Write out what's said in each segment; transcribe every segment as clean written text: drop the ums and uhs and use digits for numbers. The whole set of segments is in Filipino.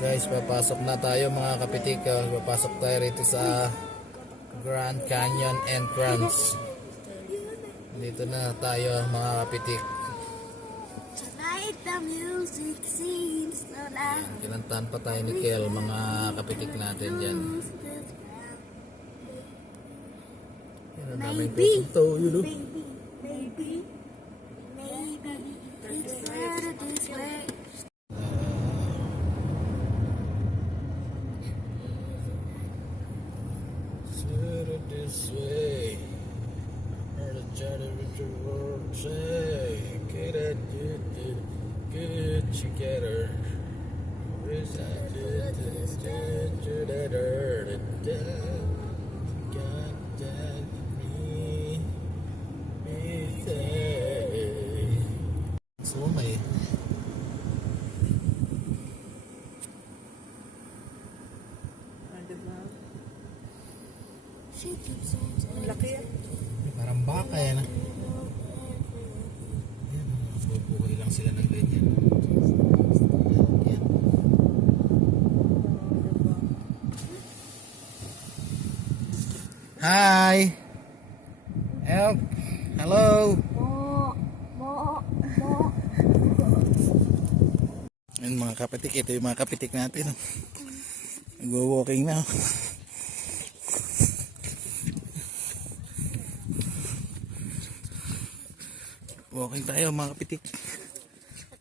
Guys, papasok na tayo mga kapitik. Papasok tayo rito sa Grand Canyon entrance. Dito na tayo mga kapitik. Tonight the music seems so loud. Kinantahan pa tayo ni Kel, mga kapitik natin dyan. Yan ang namin pupunto, yun o. Maybe it's better this way. This way, heard a chatter with your world say, get it, get together. Got that me say. So may. Ang laki yan. Parang baka yan. Ayan, bubuhay lang sila ng ganyan. Ayan. Hi! Hello! Ayan mga kapitik, ito yung mga kapitik natin. Nag-walking na. Walking tayo mga kapitik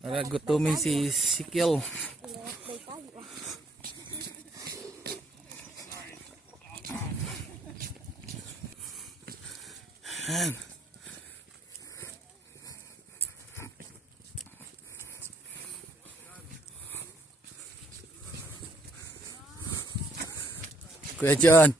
para gutumin si Kel. Ayan. Kuya John.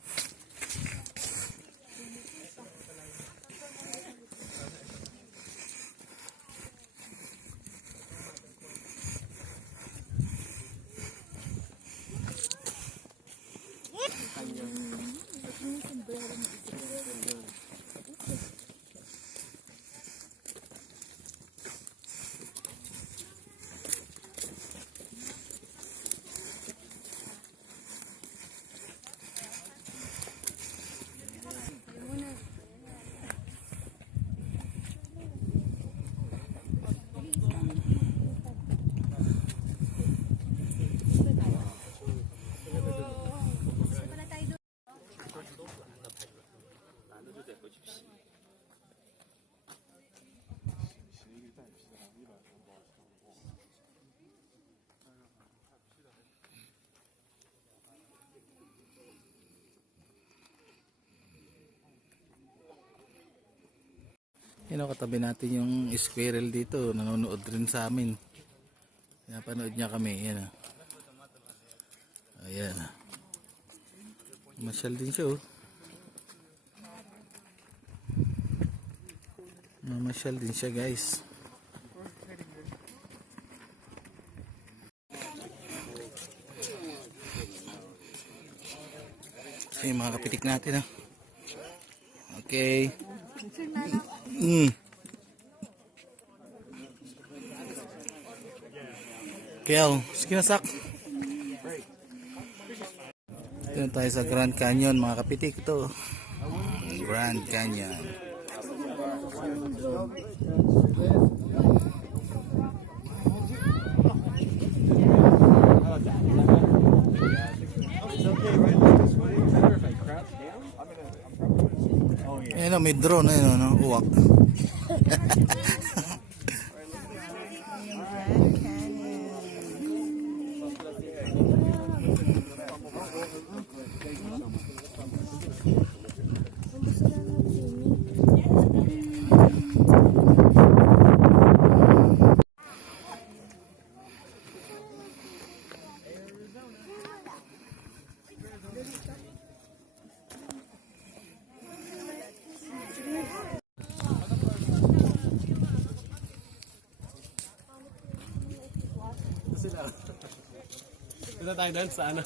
Yan o, katabi natin yung squirrel dito. Nanonood rin sa amin. Pinapanood niya kami. Yan o. Ayan. Masyal din siya o. Masyal din siya guys. So yung mga kapitik natin o. Okay. Kel, skinasak. Ito tayo sa Grand Canyon mga kapitik. Ito Grand Canyon. Ayan o, may drone. Ayan o, uwak. Dito tayo doon sa ano?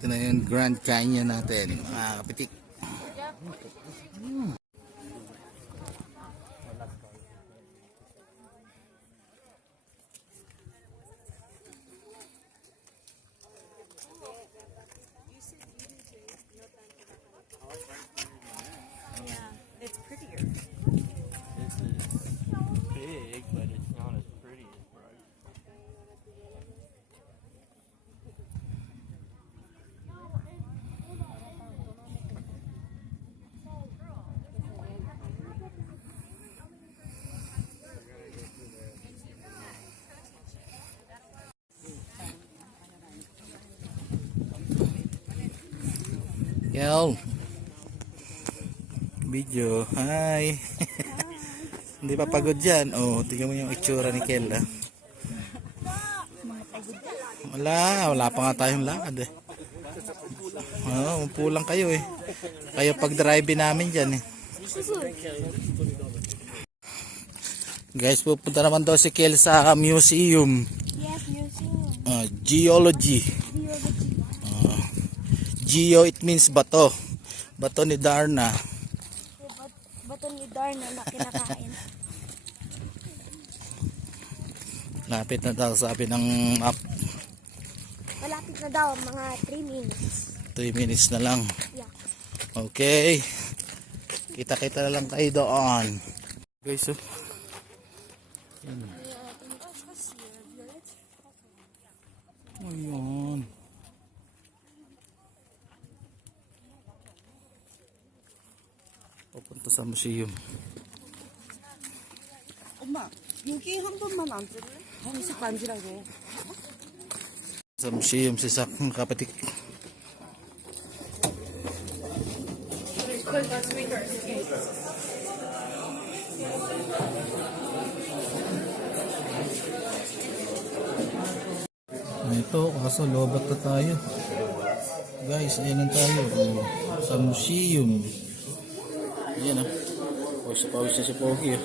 Ito na yung Grand Canyon natin, mga kapitik. It's prettier. This is big, but it's not as pretty as bright. Yo. Video. Hi. Hindi pa pagod dyan. Oh, tingnan mo yung itsura ni Kel. Ah. Wala pa nga tayong lakad eh. Umpo lang kayo eh. Kayo pag-drive namin dyan eh. Guys, pupunta naman daw si Kel sa museum. Yes, museum. Geology. Geo, it means bato. Bato ni Darna. Bato ni Darna na kinakain. Lapit na daw sabi ng map. Malapit na daw, mga 3 minutes. 3 minutes na lang. Yeah. Okay. Kita-kita na lang tayo doon. Guys, oh. Ayun. Pupunta sa museum. 엄마, 여기 한 번만 앉을래? 한식 만지라고. Sa museum si Sak, mga kapatik. Ito, kaso lobat na tayo. Guys, ayun na tayo. Oh, sa museum. Ayan ah. Pawis na si Pogi. Oh.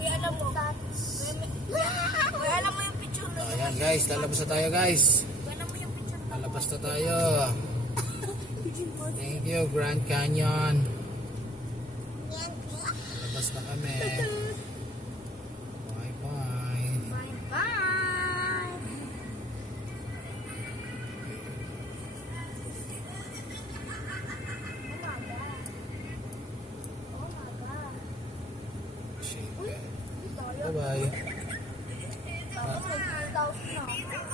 Kuya, alam mo. Kuya, alam mo yung picture na. Ayan guys, lalabas na tayo guys. Kuya, alam mo yung picture na. Lalabas na tayo. Thank you, Grand Canyon. Lalabas na kami. Bye bye. Bye! Bye bye. Bye!